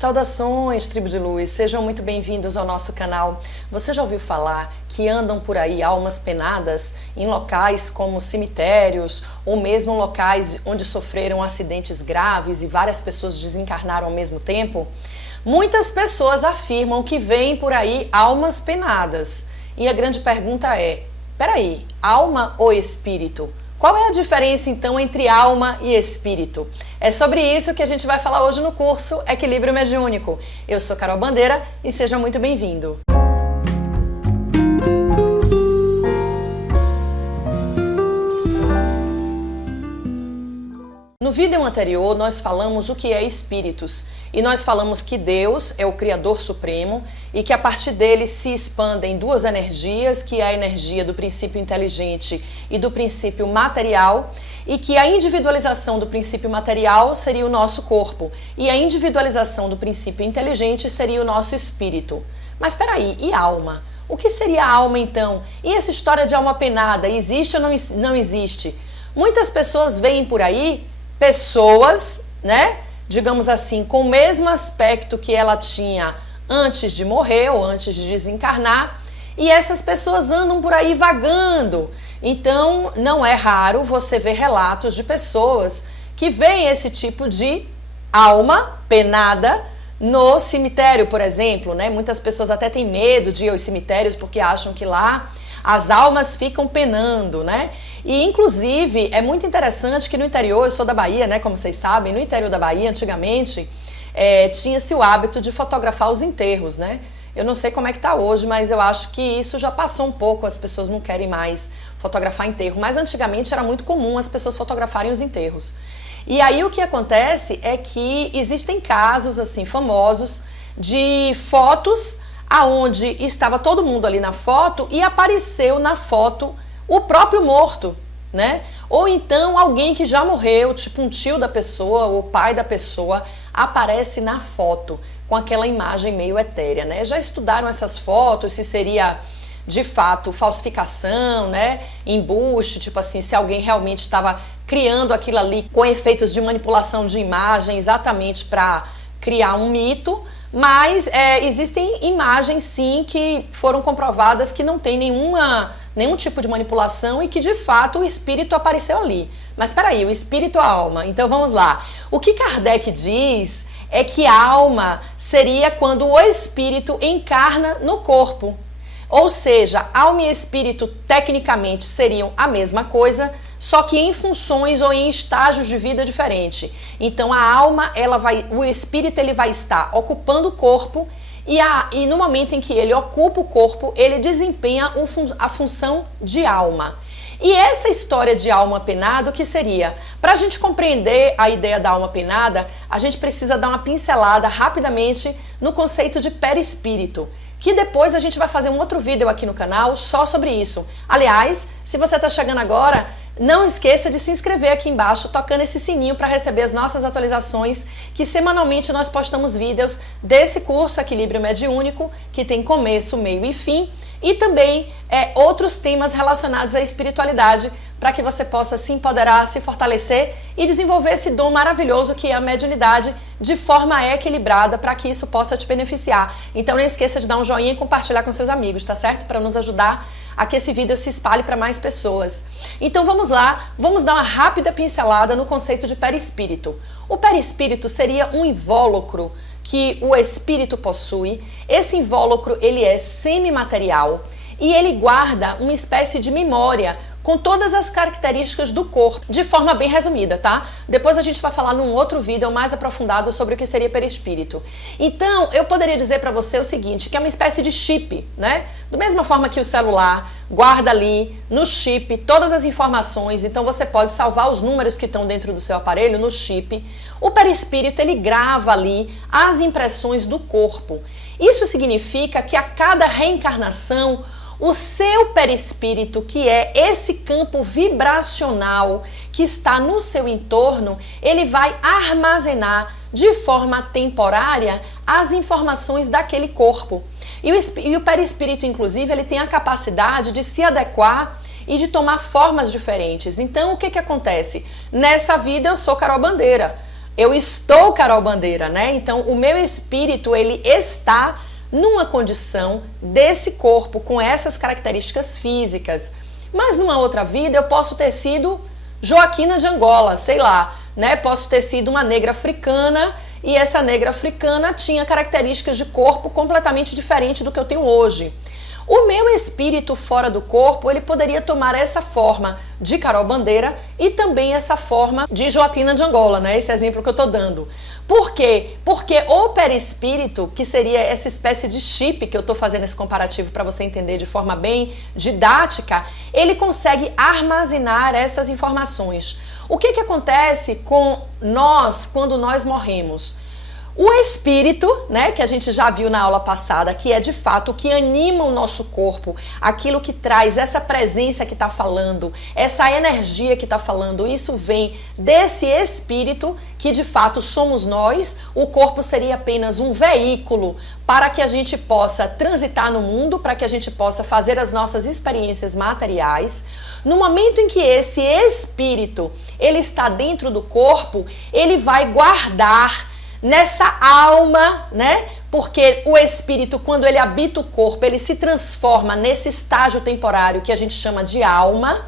Saudações, tribo de luz, sejam muito bem-vindos ao nosso canal. Você já ouviu falar que andam por aí almas penadas em locais como cemitérios ou mesmo locais onde sofreram acidentes graves e várias pessoas desencarnaram ao mesmo tempo? Muitas pessoas afirmam que veem por aí almas penadas. E a grande pergunta é, peraí, alma ou espírito? Qual é a diferença, então, entre alma e espírito? É sobre isso que a gente vai falar hoje no curso Equilíbrio Mediúnico. Eu sou Carol Bandeira e seja muito bem-vindo. No vídeo anterior, nós falamos o que é espíritos e nós falamos que Deus é o Criador Supremo e que a partir dele se expandem duas energias, que é a energia do princípio inteligente e do princípio material, e que a individualização do princípio material seria o nosso corpo e a individualização do princípio inteligente seria o nosso espírito. Mas peraí, e alma? O que seria a alma então? E essa história de alma penada, existe ou não existe? Muitas pessoas veem por aí pessoas, né, digamos assim, com o mesmo aspecto que ela tinha antes de morrer ou antes de desencarnar, e essas pessoas andam por aí vagando. Então, não é raro você ver relatos de pessoas que veem esse tipo de alma penada no cemitério, por exemplo, né? Muitas pessoas até têm medo de ir aos cemitérios porque acham que lá as almas ficam penando, né? E, inclusive, é muito interessante que no interior, eu sou da Bahia, né, como vocês sabem, no interior da Bahia, antigamente, tinha-se o hábito de fotografar os enterros, né? Eu não sei como é que tá hoje, mas eu acho que isso já passou um pouco, as pessoas não querem mais fotografar enterro, mas antigamente era muito comum as pessoas fotografarem os enterros. E aí o que acontece é que existem casos, assim, famosos de fotos aonde estava todo mundo ali na foto e apareceu na foto o próprio morto, né? Ou então alguém que já morreu, tipo um tio da pessoa, ou pai da pessoa, aparece na foto com aquela imagem meio etérea, né? Já estudaram essas fotos, se seria de fato falsificação, né? Embuste, tipo assim, se alguém realmente estava criando aquilo ali com efeitos de manipulação de imagem exatamente para criar um mito. Mas existem imagens sim que foram comprovadas que não tem nenhum tipo de manipulação e que de fato o espírito apareceu ali. Mas peraí, o espírito ou a alma? Então vamos lá. O que Kardec diz é que a alma seria quando o espírito encarna no corpo. Ou seja, alma e espírito tecnicamente seriam a mesma coisa, só que em funções ou em estágios de vida diferentes. Então a alma, o espírito ele vai estar ocupando o corpo e no momento em que ele ocupa o corpo, ele desempenha a função de alma. E essa história de alma penada, o que seria? Para a gente compreender a ideia da alma penada, a gente precisa dar uma pincelada rapidamente no conceito de perispírito, que depois a gente vai fazer um outro vídeo aqui no canal só sobre isso. Aliás, se você está chegando agora, não esqueça de se inscrever aqui embaixo, tocando esse sininho para receber as nossas atualizações, que semanalmente nós postamos vídeos desse curso Equilíbrio Mediúnico, que tem começo, meio e fim, e também outros temas relacionados à espiritualidade, para que você possa se empoderar, se fortalecer e desenvolver esse dom maravilhoso que é a mediunidade de forma equilibrada, para que isso possa te beneficiar. Então não esqueça de dar um joinha e compartilhar com seus amigos, tá certo? Para nos ajudar a que esse vídeo se espalhe para mais pessoas. Então vamos lá, vamos dar uma rápida pincelada no conceito de perispírito. O perispírito seria um invólucro que o espírito possui. Esse invólucro ele é semimaterial e ele guarda uma espécie de memória com todas as características do corpo, de forma bem resumida, tá? Depois a gente vai falar num outro vídeo mais aprofundado sobre o que seria perispírito. Então, eu poderia dizer para você o seguinte, que é uma espécie de chip, né? Da mesma forma que o celular guarda ali no chip todas as informações, então você pode salvar os números que estão dentro do seu aparelho no chip. O perispírito, ele grava ali as impressões do corpo. Isso significa que a cada reencarnação, o seu perispírito, que é esse campo vibracional que está no seu entorno, ele vai armazenar de forma temporária as informações daquele corpo. E o perispírito, inclusive, ele tem a capacidade de se adequar e de tomar formas diferentes. Então, o que acontece? Nessa vida eu sou Carol Bandeira. eu estou Carol Bandeira, né? Então, o meu espírito, ele está numa condição desse corpo, com essas características físicas. Mas numa outra vida eu posso ter sido Joaquina de Angola, sei lá, né? Posso ter sido uma negra africana e essa negra africana tinha características de corpo completamente diferentes do que eu tenho hoje. O meu espírito fora do corpo, ele poderia tomar essa forma de Carol Bandeira e também essa forma de Joaquina de Angola, né? Esse exemplo que eu tô dando. Por quê? Porque o perispírito, que seria essa espécie de chip que eu tô fazendo esse comparativo para você entender de forma bem didática, ele consegue armazenar essas informações. O que que acontece com nós quando nós morremos? O espírito, né, que a gente já viu na aula passada, que é de fato o que anima o nosso corpo, aquilo que traz essa presença que está falando, essa energia que está falando, isso vem desse espírito que de fato somos nós. O corpo seria apenas um veículo para que a gente possa transitar no mundo, para que a gente possa fazer as nossas experiências materiais. No momento em que esse espírito, ele está dentro do corpo, ele vai guardar nessa alma, né? Porque o espírito, quando ele habita o corpo, ele se transforma nesse estágio temporário que a gente chama de alma,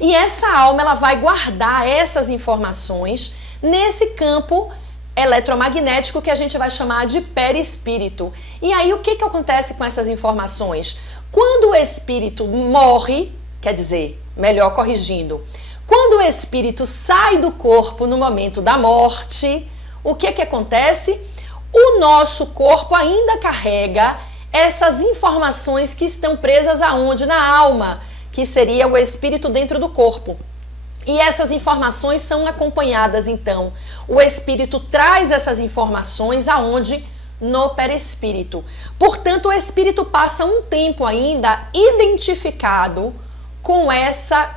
e essa alma ela vai guardar essas informações nesse campo eletromagnético que a gente vai chamar de perispírito. E aí o que que acontece com essas informações? Quando o espírito morre, quer dizer, melhor corrigindo, quando o espírito sai do corpo no momento da morte, o que que acontece? O nosso corpo ainda carrega essas informações que estão presas aonde? Na alma, que seria o espírito dentro do corpo. E essas informações são acompanhadas, então, o espírito traz essas informações aonde? No perispírito. Portanto, o espírito passa um tempo ainda identificado com essa,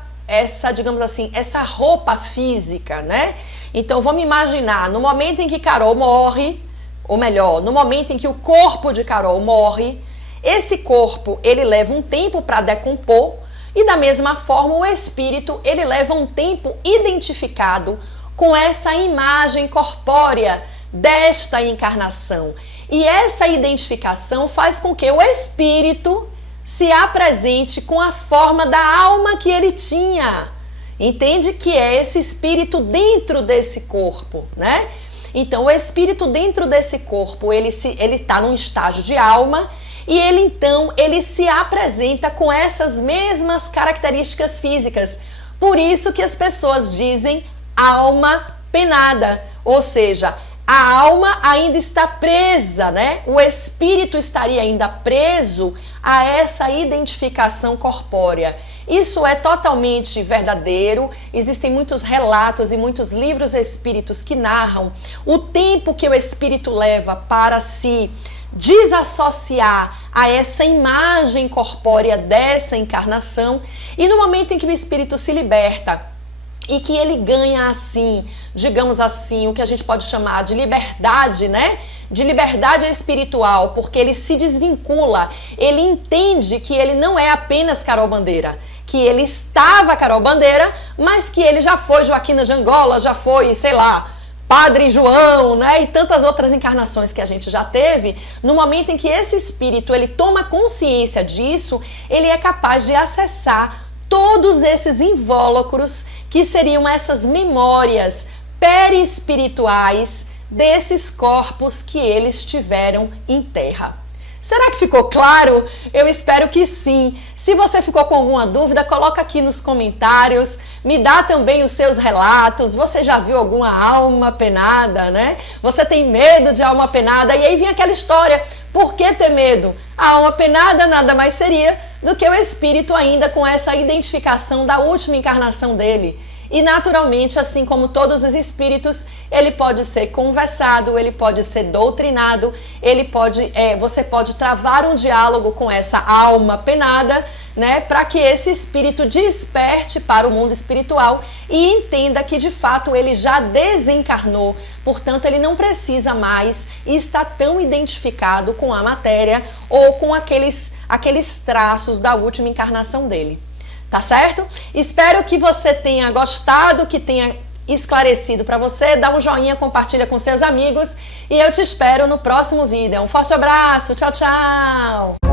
digamos assim, essa roupa física, né? Então, vamos imaginar, no momento em que Carol morre, ou melhor, no momento em que o corpo de Carol morre, esse corpo, ele leva um tempo para decompor, e da mesma forma o espírito, ele leva um tempo identificado com essa imagem corpórea desta encarnação. E essa identificação faz com que o espírito se apresente com a forma da alma que ele tinha. Entende que é esse espírito dentro desse corpo, né? Então, o espírito dentro desse corpo, ele está num estágio de alma e ele se apresenta com essas mesmas características físicas. Por isso que as pessoas dizem alma penada, ou seja, a alma ainda está presa, né? O espírito estaria ainda preso a essa identificação corpórea. Isso é totalmente verdadeiro, existem muitos relatos e muitos livros espíritos que narram o tempo que o espírito leva para se desassociar a essa imagem corpórea dessa encarnação, e no momento em que o espírito se liberta e que ele ganha assim, digamos assim, o que a gente pode chamar de liberdade, né? De liberdade espiritual, porque ele se desvincula, ele entende que ele não é apenas Carol Bandeira, que ele estava Carol Bandeira, mas que ele já foi Joaquina de Angola, já foi, sei lá, Padre João, né? E tantas outras encarnações que a gente já teve. No momento em que esse espírito ele toma consciência disso, ele é capaz de acessar todos esses invólucros que seriam essas memórias perispirituais desses corpos que eles tiveram em terra. Será que ficou claro? Eu espero que sim. Se você ficou com alguma dúvida, coloca aqui nos comentários. Me dá também os seus relatos. Você já viu alguma alma penada, né? Você tem medo de alma penada? E aí vem aquela história. Por que ter medo? A alma penada nada mais seria do que o espírito ainda com essa identificação da última encarnação dele. E naturalmente, assim como todos os espíritos, ele pode ser conversado, ele pode ser doutrinado, você pode travar um diálogo com essa alma penada, né, para que esse espírito desperte para o mundo espiritual e entenda que de fato ele já desencarnou, portanto ele não precisa mais estar tão identificado com a matéria ou com aqueles traços da última encarnação dele. Tá certo? Espero que você tenha gostado, que tenha esclarecido para você, dá um joinha, compartilha com seus amigos e eu te espero no próximo vídeo. Um forte abraço, tchau, tchau!